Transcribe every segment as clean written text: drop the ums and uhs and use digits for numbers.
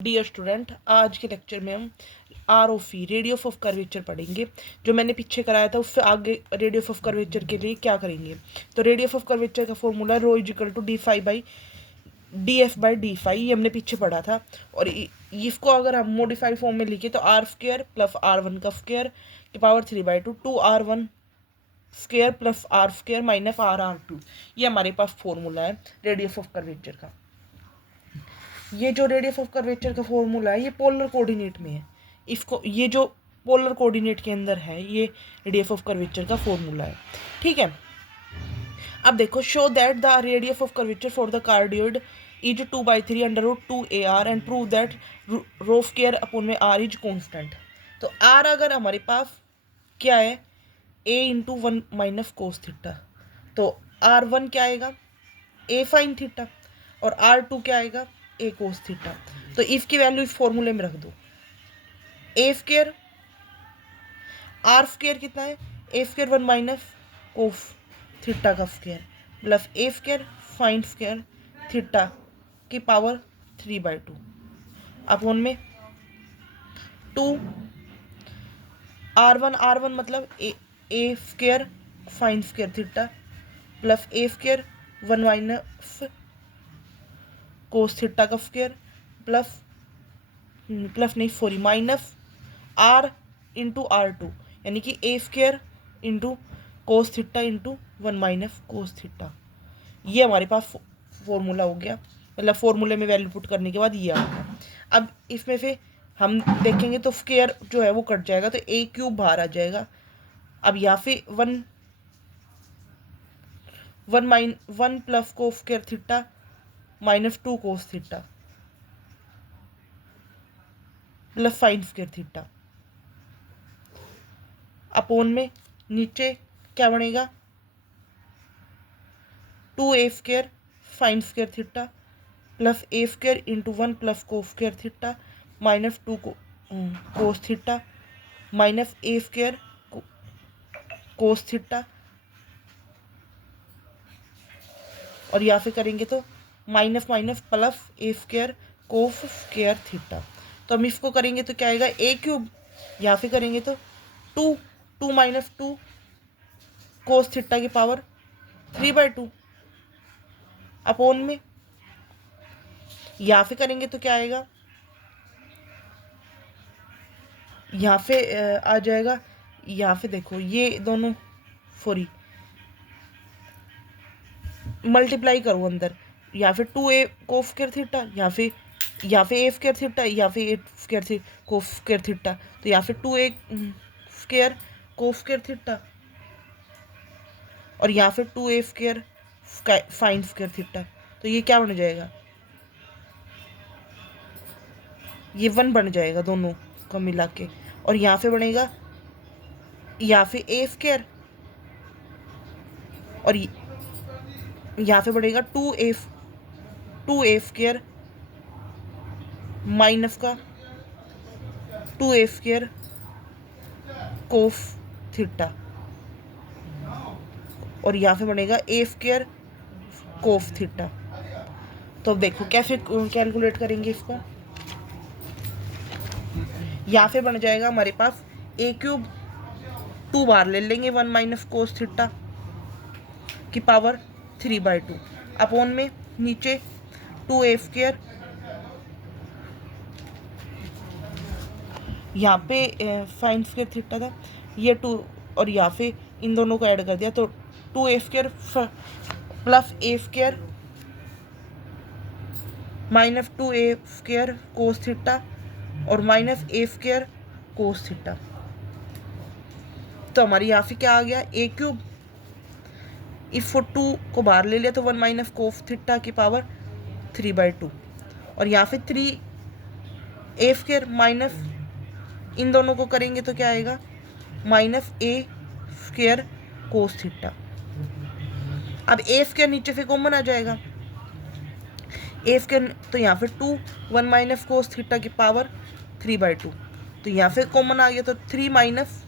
Dear student, आज के lecture में हम आरओफी रेडियस ऑफ कर्वेचर पढ़ेंगे। जो मैंने पीछे कराया था उससे आगे रेडियस ऑफ कर्वेचर के लिए क्या करेंगे। तो रेडियस ऑफ कर्वेचर का formula rho is equal to डी_एफ/डी फाई, ये हमने पीछे पढ़ा था। और इसको अगर हम मॉडिफाइड फॉर्म में लिखे तो आर स्क्वायर प्लस R1 का स्क्वायर की power 3/2 2R1 square plus R square minus R2, ये हमारे पास फॉर्मूला है रेडियस ऑफ कर्वेचर का। ये जो रेडियस ऑफ कर्वेचर का फॉर्मूला है ये पोलर कोऑर्डिनेट में है। इसको ये जो पोलर कोऑर्डिनेट के अंदर है ये रेडियस ऑफ कर्वेचर का फॉर्मूला है। ठीक है, अब देखो, show that the radius of curvature for the cardioid is 2/3 √2 AR and prove that rho square upon में R इज कॉन्स्टेंट। तो R अगर हमारे पास क्या है A/1 माइनस कोस थीटा, तो R1 क्या आएगा A साइन थीटा और R2 क्या आएगा A कोस थीटा। तो इसकी वैल्यू इस फॉर्मूले में रख दो। A स्क्वायर R स्क्वायर कितना है A square 1 minus cos theta का square plus A square sine square theta की पावर 3/2 अपॉन में 2 R1 मतलब A square sine square theta plus A square 1 minus cos theta का square minus R into R2, यानी कि A square into cos theta into 1 minus cos theta. ये हमारे पास formula हो गया, मतलब फॉर्मूले में वैल्यू पुट करने के बाद ये आ गया। अब इसमें से हम देखेंगे तो स्क्वायर जो है वो कट जाएगा तो A³ बाहर आ जाएगा। अब यहाँ पे 1 plus cos square theta minus 2 cos theta plus sign square theta upon में नीचे क्या बनेगा 2A square sine square theta plus A square into 1 plus cos square theta minus 2 cos theta minus A square cos theta, और यहाँ पे करेंगे तो minus minus plus A square cos square theta. तो हम इसको करेंगे तो क्या आएगा A³, यहाँ पे करेंगे तो 2 माइनस 2 कोस थीटा की पावर 3/2 अपोन में यहाँ पे करेंगे तो क्या आएगा, यहाँ पे आ जाएगा, यहाँ पे देखो ये दोनों सॉरी मल्टीप्लाई करो अंदर, या फिर 2A कोस स्क्वायर थीटा, या फिर A स्क्वायर थीटा, या फिर A square cos square theta, तो या फिर 2A square cos square theta और या फिर 2A square sine square theta. तो ये क्या बन जाएगा, ये 1 बन जाएगा दोनों का मिला के, और यहाँ पे बनेगा यहाँ पे A स्क्वायर और यहाँ पे बढ़ेगा 2A स्क्वायर माइनस का 2A स्क्वायर कोस थीटा, और यहाँ पे बनेगा A स्क्वायर कोस थीटा। तो देखो कैसे कैलकुलेट करेंगे इसको। यहाँ पे बन जाएगा हमारे पास A³ 2 बार ले लेंगे 1 माइनस कोस थीटा की पावर 3/2 अपोन में नीचे 2A स्क्वायर, यहाँ पे साइन स्क्वायर थीटा था ये 2, और यहाँ पे इन दोनों को ऐड कर दिया तो 2A square plus A square minus 2A square cos theta और minus A square cos theta. तो हमारी यहाँ पे क्या आ गया A³, इस 2 को बाहर ले लिया तो 1 माइनस कोस थीटा की पावर 3/2, और यहाँ पे 3A स्क्वायर माइनस इन दोनों को करेंगे तो क्या आएगा minus A square cos theta. अब A स्क्वायर नीचे से कॉमन आ जाएगा, A स्क्वायर तो यहाँ पे 1 माइनस कोस थीटा की पावर 3/2, तो यहाँ से कॉमन आ गया तो 3 माइनस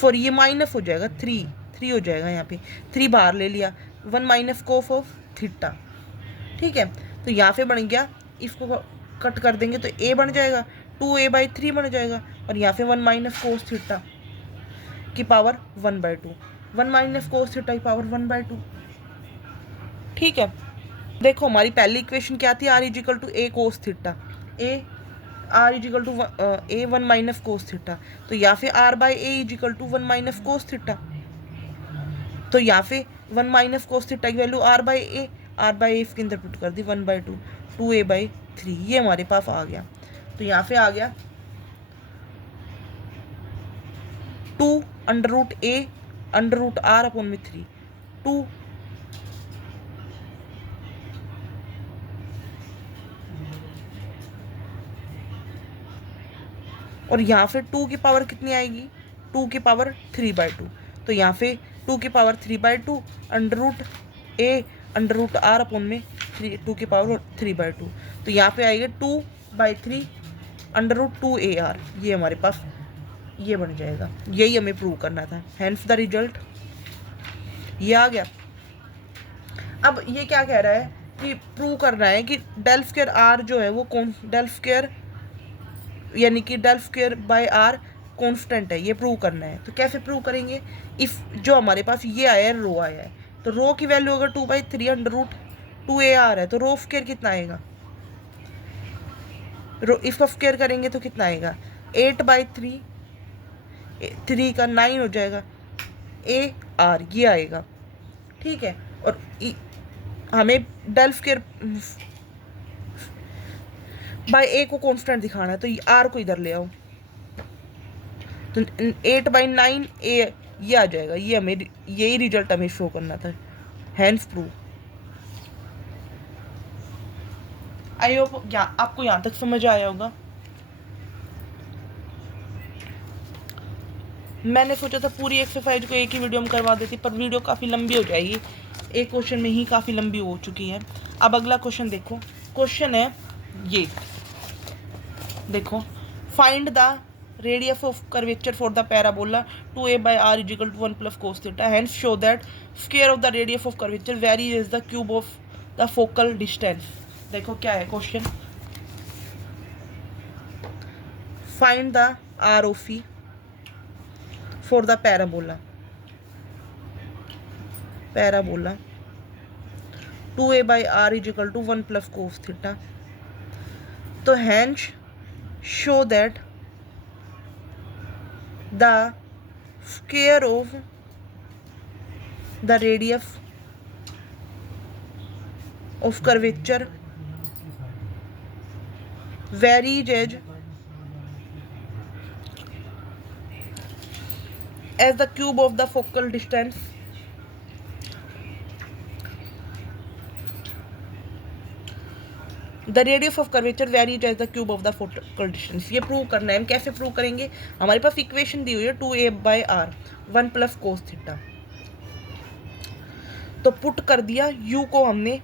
सॉरी ये माइनस हो जाएगा 3 हो जाएगा, यहाँ पे 3 बाहर ले लिया 1 माइनस कोस ऑफ थीटा ठीक है, तो यहाँ पे बन गया, इसको कट कर देंगे तो a बन जाएगा, 2a/3 बन जाएगा, और यहाँ पे 1 माइनस कोस थीटा की पावर 1/2, 1 माइनस कोस थीटा की पावर 1/2। ठीक है, देखो हमारी पहली इक्वेशन क्या थी, r is equal to a cos theta, r is equal to a 1 minus cos theta, तो यहाँ पे r/a is equal to 1 minus cos theta, तो यहाँ पे 1 माइनस कोस थीटा की वैल्यू r/a इसके अंदर पुट कर दी 1/2, 2a/3, ये हमारे पास आ गया। तो यहाँ पे आ गया 2√a √r/3, 2 और यहाँ पे 2 की पावर कितनी आएगी, 2 की पावर 3/2, तो यहाँ पे 2 की पावर 3/2 √a √r/3, 2 की पावर 3/2, तो यहाँ पे आएगा 2/3 √2ar, ये हमारे पास ये बन जाएगा। यही हमें प्रूव करना था, हैंस द रिजल्ट ये आ गया। अब ये क्या कह रहा है कि प्रूव करना है कि डेल स्क्वायर आर जो है वो कौन, डेल स्क्वायर यानी कि del square by R constant है, ये प्रूव करना है। तो कैसे प्रूव करेंगे, इफ जो हमारे पास ये आया है रो आया है, तो रो की वैल्यू अगर 2/3 √2ar है, तो रो स्क्वायर कितना आएगा, रो इसका स्क्वायर करेंगे तो कितना आएगा, 8/3, 3 का 9 हो जाएगा, ar ये आएगा। ठीक है, और हमें डेल स्क्वायर बाय ए को कांस्टेंट दिखाना है, तो आर को इधर ले आओ, तो 8/9 ए ये आ जाएगा, ये हमें यही रिजल्ट हमें शो करना था, हैंस प्रूव। आई होप आपको यहाँ तक समझ आया होगा। मैंने सोचा था पूरी एक्सरसाइज को एक ही वीडियो में करवा देती, पर वीडियो काफ़ी लंबी हो जाएगी, एक क्वेश्चन में ही काफ़ी लंबी हो चुकी है। अब अगला क्वेश्चन देखो, क्वेश्चन है ये देखो, find the radius of curvature for the parabola 2a/r is equal to 1 plus cos theta, hence show that square of the radius of curvature varies is the cube of the focal distance. देखो क्या है question, find the R of E for the parabola 2a/r is equal to 1 plus cos theta, तो hence show that the square of the radius of curvature varies as the cube of the focal distance the radius of curvature varies as the cube of the focal distance। ये prove करना है। हम कैसे prove करेंगे, हमारे पास equation दी हुई है 2a/r 1 plus cos theta, तो पुट कर दिया u को हमने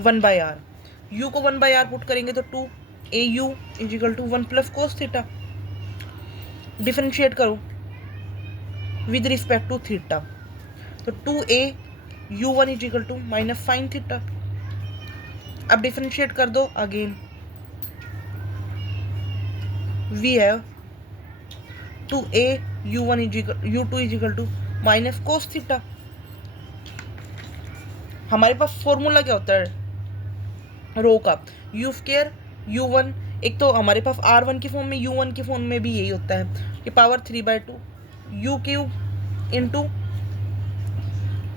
1/r, u को 1/r पुट करेंगे तो 2au is equal to 1 plus cos theta, differentiate करो विद रिस्पेक्ट टू थीटा, तो 2a u1 is equal to minus sine theta. अब डिफरेंशिएट कर दो again, we have 2a u2 is equal to minus cos theta. हमारे पास formula क्या होता है रो का, u स्क्वायर u1, एक तो हमारे पास r1 की फॉर्म में u1 की फॉर्म में भी यही होता है कि power 3/2 u cube into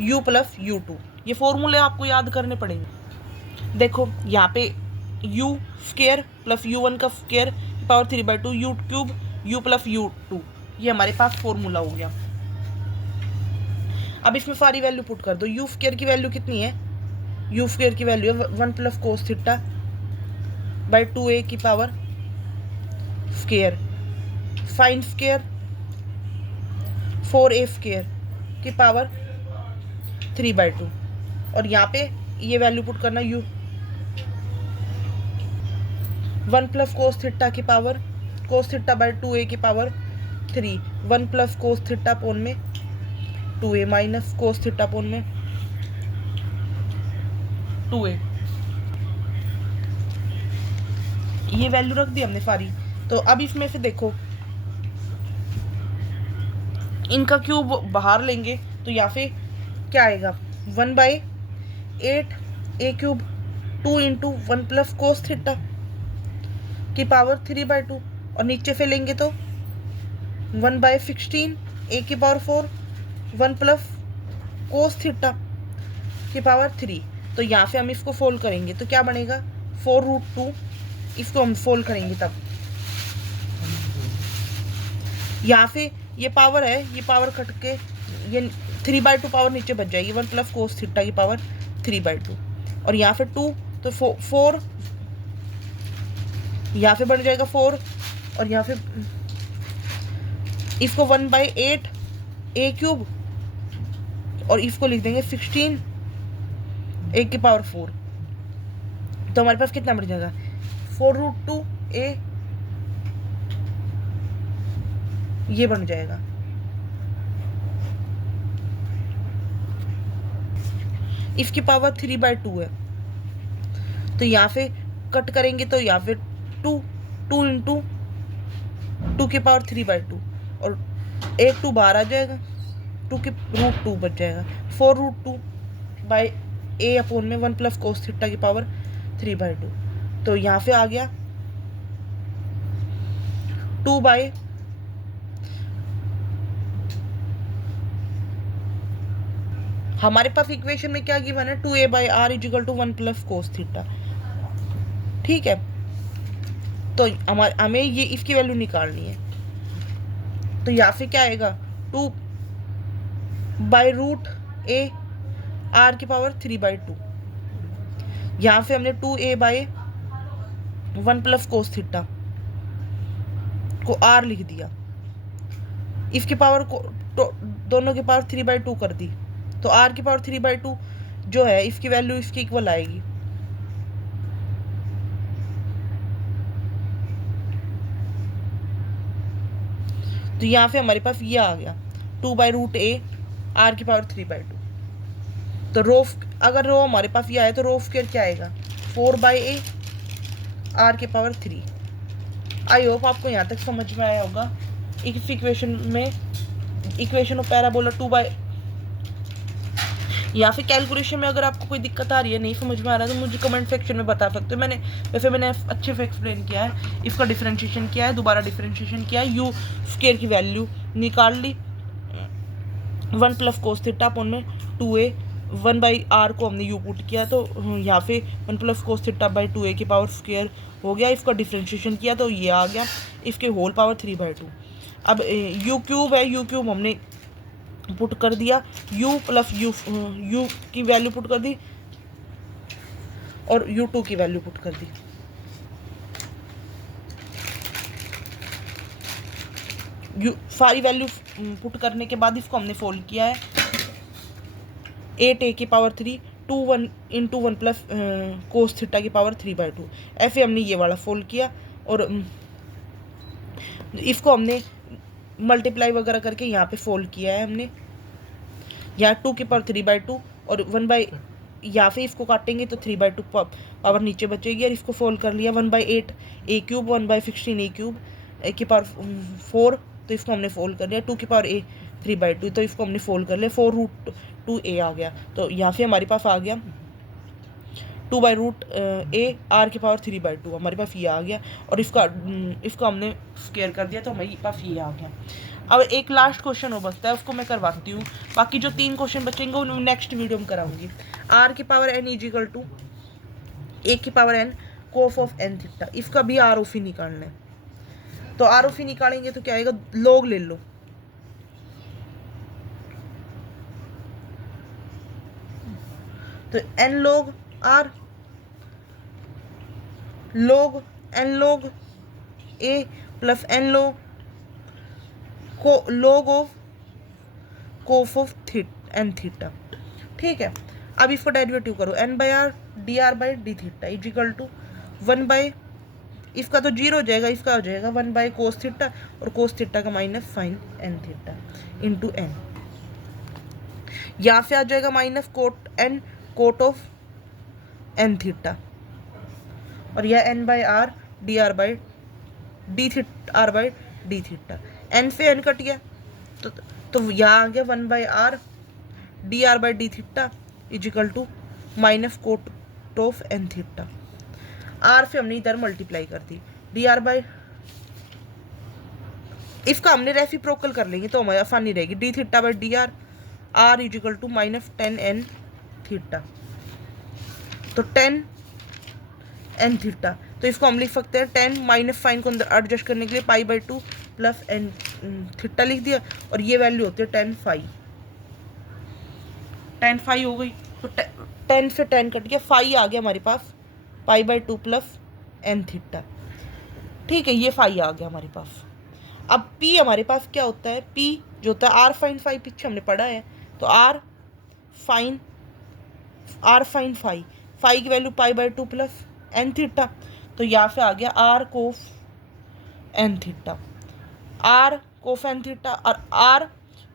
u plus u2, ये फॉर्मूले आपको याद करने पड़ेंगे। देखो यहाँ पे u स्क्वायर प्लस u1 का square power 3/2 u cube u plus u2, ये हमारे पास फॉर्मूला हो गया। अब इसमें सारी वैल्यू पुट कर दो, u स्क्वायर की वैल्यू कितनी है, u स्क्वायर की वैल्यू है 1 plus cos theta by 2a की power square, sine square 4a square की पावर 3/2, और यहाँ पे ये वैल्यू पुट करना u 1 प्लस कोस थीटा की power cos theta by 2a की पावर 3, 1 प्लस कोस थीटा पोन में 2a माइनस कोस थीटा पोन में 2a, ये वैल्यू रख दी हमने सारी। तो अब इसमें से देखो इनका क्यूब बाहर लेंगे तो यहाँ पे क्या आएगा, 1/8 A cube 2 into 1 plus cos theta की पावर 3/2, और नीचे से लेंगे तो 1/16 ए की पावर 4 1 प्लस कोस थीटा की पावर 3। तो यहाँ से हम इसको फोल्ड करेंगे तो क्या बनेगा, 4√2, इसको हम फोल्ड करेंगे तब यहाँ से ये पावर है, ये पावर कट के ये 3/2 पावर नीचे बच जाएगी, 1 प्लस कोस थीटा की पावर 3/2, और यहाँ पे 2 तो 4 यहाँ पे बन जाएगा 4, और यहाँ पे इसको 1/8 ए क्यूब, और इसको लिख देंगे 16 ए की पावर 4। तो हमारे पास कितना बन जाएगा, 4√2 ए, ये बन जाएगा। इसकी पावर 3/2 है, तो यहाँ पे कट करेंगे तो यहाँ पे 2 इंटू 2 की पावर 3/2, और एक 2 बाहर आ जाएगा, 2 की √2 बच जाएगा, 4√2 बाई ए अपोन में 1 प्लस कोस थीटा की पावर 3/2। तो यहाँ पे आ गया 2 बाई हमारे पास इक्वेशन में क्या गिवन है, 2a/r = 1 प्लस कोस थीटा। ठीक है, तो हमें ये इसकी वैल्यू निकालनी है। तो यहाँ से क्या आएगा, 2/√a r की पावर 3/2। यहाँ से हमने 2a/1 प्लस कोस थीटा को r लिख दिया, इसकी पावर को तो दोनों की पावर 3/2 कर दी, तो r की पावर 3/2 जो है इसकी वैल्यू इसकी इक्वल आएगी। तो यहाँ पे हमारे पास ये आ गया 2/√a r की पावर 3/2। तो रो अगर रो हमारे पास ये आया तो रो स्क्वायर क्या आएगा, 4/a r की पावर 3। आई होप आपको यहाँ तक समझ में आया होगा। इस इक्वेशन में इक्वेशन ऑफ पैराबोला 2 या फिर कैलकुलेशन में अगर आपको कोई दिक्कत आ रही है, नहीं समझ में आ रहा है, तो मुझे कमेंट सेक्शन में बता सकते हो। मैंने अच्छे से एक्सप्लेन किया है, इसका डिफरेंशिएशन किया है, दोबारा डिफरेंशिएशन किया है, यू स्क्वायर की वैल्यू निकाल ली, 1 प्लस कोस थीटा अपॉन में 2a, 1/r को हमने यू पुट किया, तो यहाँ पे 1 plus cos theta by 2a की पावर स्क्वायर हो गया। इसका डिफरेंशिएशन किया तो ये आ गया, इसके होल पावर 3/2। अब यू क्यूब है, यू क्यूब हमने पुट कर दिया, u प्लस यू की वैल्यू पुट कर दी, और u2 की वैल्यू पुट कर दी। सारी वैल्यू पुट करने के बाद इसको हमने फोल्ड किया है, 8a की power 3 1 into 1 plus cos theta की पावर 3/2। ऐसे हमने ये वाला फोल्ड किया, और इसको हमने मल्टीप्लाई वगैरह करके यहाँ पे फोल्ड किया है हमने, यहाँ 2 की पावर 3/2 और 1 या फिर इसको काटेंगे तो 3/2 पावर नीचे बचेगी, और इसको फोल्ड कर लिया 1/8 ए क्यूब 1/16 ए क्यूब ए की पावर 4, तो इसको हमने फोल्ड कर लिया, 2 की पावर a 3/2, तो इसको हमने फोल्ड कर लिया, 4√2a आ गया। तो यहाँ से हमारे पास आ गया 2/√a r की पावर 3/2, हमारे पास ये आ गया, और इसको हमने स्क्वायर कर दिया, तो हमारे पास ये आ गया। अब एक लास्ट क्वेश्चन हो बचता है, उसको मैं करवाती हूँ, बाकी जो 3 क्वेश्चन बचेंगे वो नेक्स्ट वीडियो में कराऊंगी। r की पावर n = a की power n cos of n theta, इसका भी आर ऑफ निकालना है। तो आर ऑफ निकालेंगे तो क्या आएगा, लॉग ले लो, तो n log r log n log a plus n log of cos of n theta. ठीक है, अब इसको डेरिवेटिव करो, n/r dr/d थीटा = 1/ इसका तो 0 हो जाएगा, इसका हो जाएगा 1/ cos थीटा, और cos थीटा का minus sine n theta into n। यहाँ से आ जाएगा minus cot n cot of N theta, और यह N by R D are by D theta R by D theta. N से एन कट गया तो यहाँ आ गया 1/r D are by D theta is equal to minus cot of N theta. R से हमने इधर मल्टीप्लाई कर दी डी आर बाई, इसका हमने रेसिप्रोकल कर लेंगे तो हमारी आसानी रहेगी। D theta by D R, R is equal to minus 10n theta, तो 10n थीटा। तो इसको हम लिख सकते हैं 10 माइनस साइन को अंदर एडजस्ट करने के लिए π/2 प्लस n थीटा लिख दिया, और ये वैल्यू होती है 10 फाई हो गई। तो 10 से 10 कट गया, फाई आ गया हमारे पास π/2 प्लस n थीटा। ठीक है, ये फाई आ गया हमारे पास। अब p हमारे पास क्या होता है, p जो होता है r फाइन फाई, पीछे हमने पढ़ा है। तो r फाइन फाई, फाई की वैल्यू π/2 प्लस n थीटा, तो यहाँ से आ गया r कोस n थीटा, r कोस n थीटा। और r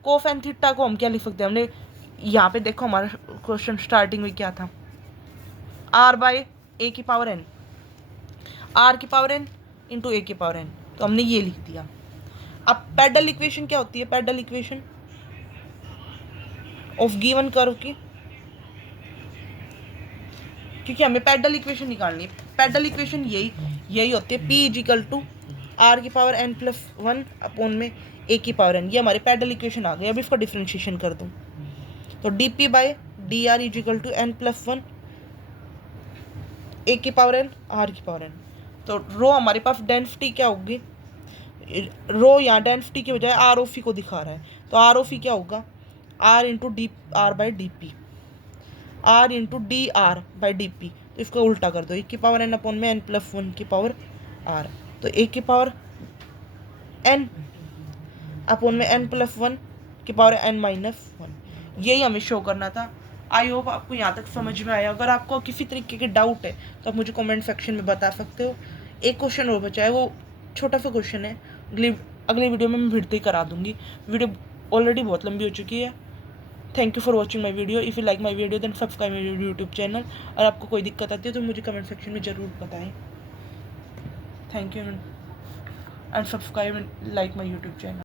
कोस n थीटा को हम क्या लिख सकते हैं, हमने यहाँ पे देखो हमारा क्वेश्चन स्टार्टिंग में क्या था, r बाई a की पावर n, r की पावर n इंटू a की पावर n, तो हमने ये लिख दिया। अब पैडल इक्वेशन क्या होती है, pedal equation of given curve की, क्योंकि हमें पैडल इक्वेशन निकालनी है। पैडल इक्वेशन यही होती है, p इजिकल टू आर की पावर n प्लस 1 अपॉन में a की पावर n। ये हमारे पैडल इक्वेशन आ गई। अब इसका डिफ्रेंशिएशन कर दूँ तो dp by D R is equal to n plus 1 a की पावर n r की पावर n। तो रो हमारे पास डेंसिटी क्या होगी, रो यहाँ डेंसिटी की बजाय आर ओ फी को दिखा रहा है, तो आर ओ फी क्या होगा, r into d are by d p, r into d are by d p. तो इसको उल्टा कर दो, 1 की पावर n अपॉन में n प्लस 1 की पावर r, तो 1 की पावर n अपॉन में n प्लस 1 की पावर n माइनस 1। यही हमें शो करना था। आई होप आपको यहाँ तक समझ में आया। अगर आपको किसी तरीके के डाउट है तो आप मुझे कमेंट सेक्शन में बता सकते हो। एक क्वेश्चन और बचा है, वो छोटा सा क्वेश्चन है, अगली वीडियो में मैं भिड़ते ही करा दूंगी। वीडियो ऑलरेडी बहुत लंबी हो चुकी है। Thank you for watching my video. If you like my video then subscribe my YouTube channel. और आपको कोई दिक्कत आती है तो मुझे कमेंट सेक्शन में ज़रूर बताएं। Thank you and subscribe and like my YouTube channel.